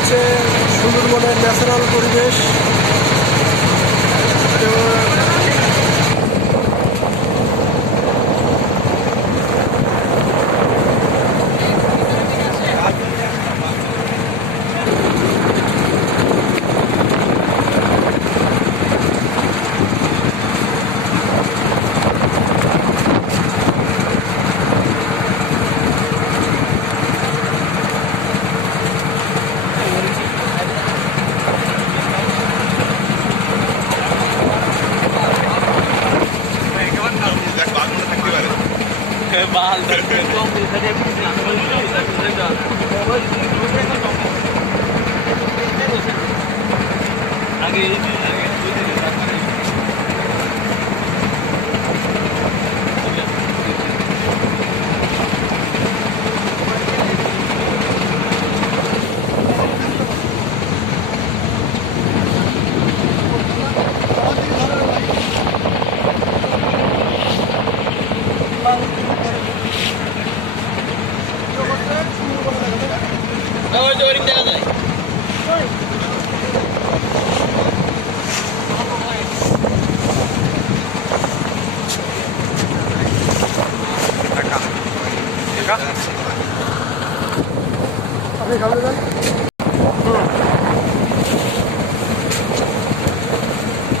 হচ্ছে সুন্দরবনের ন্যাচারাল পরিবেশ। আপনি খাবে যান।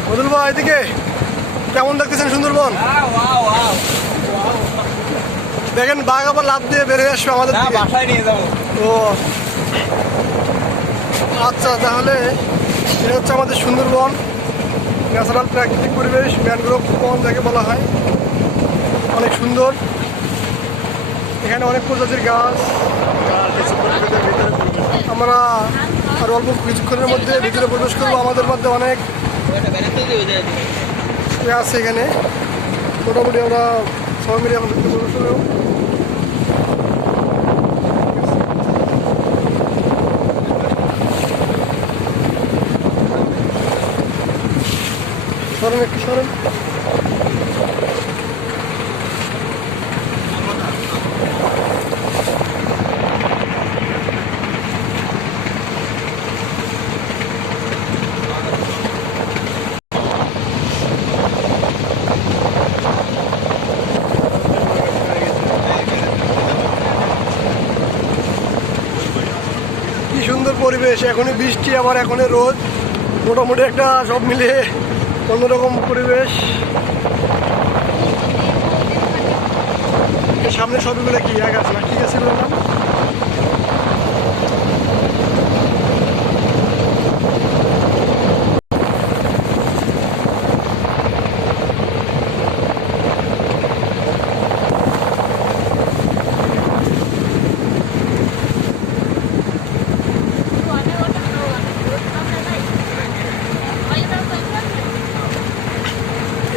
বদল ভাই এদিকে কেমন দেখতেছেন সুন্দরবন? দেখেন বাঘ আবার লাফ দিয়ে বেরিয়ে আসবে আমাদের বাসায় নিয়ে যাবো। ও আচ্ছা, তাহলে এটা হচ্ছে আমাদের সুন্দরবন, ন্যাচারাল প্রাকৃতিক পরিবেশ, ম্যানগ্রোভ বন যাকে বলা হয়। অনেক সুন্দর, এখানে অনেক প্রজাতির গাছ। আমরা আর অল্প কিছুক্ষণের মধ্যে ভিতরে প্রবেশ করবো। আমাদের মধ্যে অনেক আছে এখানে, মোটামুটি আমরা সবাই মিলে এখন ভিতরে প্রবেশ করবো। সরেন একটু সরেন। কি সুন্দর পরিবেশ, এখনই বৃষ্টি আবার এখনই রোদ, মোটামুটি একটা সব মিলিয়ে অন্যরকম পরিবেশ। সামনে সবগুলো কি এক আছে না, কি আছে নাম?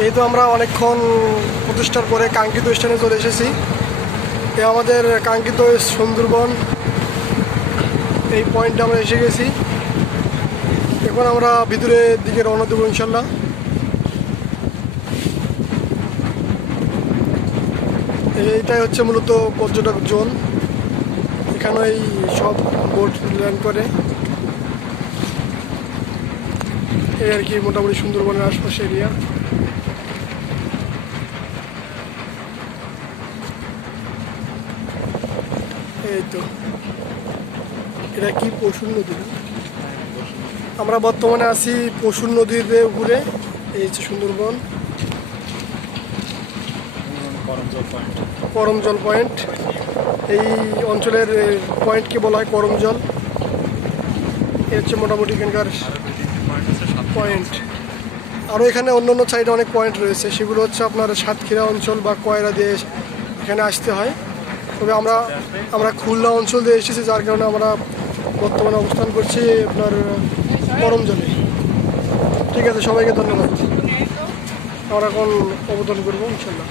এই তো আমরা অনেকক্ষণ প্রতিষ্ঠার পরে কাঙ্ক্ষিত স্থানে চলে এসেছি। এ আমাদের কাঙ্ক্ষিত সুন্দরবন, এই পয়েন্টে আমরা এসে গেছি। এখন আমরা ভিতরের দিকে রওনা দেবো ইনশাল্লাহ। এইটাই হচ্ছে মূলত পর্যটক জোন, এখানেই সব বোট ল্যান্ড করে। এই আর কি মোটামুটি সুন্দরবনের আশপাশে এরিয়া। এই তো এটা কি পশুর নদী? আমরা বর্তমানে আছি পশুর নদীর উপরে। এই হচ্ছে সুন্দরবন, করমজল পয়েন্ট। এই অঞ্চলের পয়েন্টকে বলা হয় করমজল। এই হচ্ছে মোটামুটি এখানকার পয়েন্ট। আরও এখানে অন্য অন্য সাইডে অনেক পয়েন্ট রয়েছে, সেগুলো হচ্ছে আপনার সাতক্ষীরা অঞ্চল বা কয়রা দিয়ে এখানে আসতে হয়। তবে আমরা খুলনা অঞ্চল দিয়ে এসেছি, যার কারণে আমরা বর্তমানে অবস্থান করছি আপনার করমজলে। ঠিক আছে, সবাইকে ধন্যবাদ। আমরা এখন অবতরণ করবো ইনশাল্লাহ।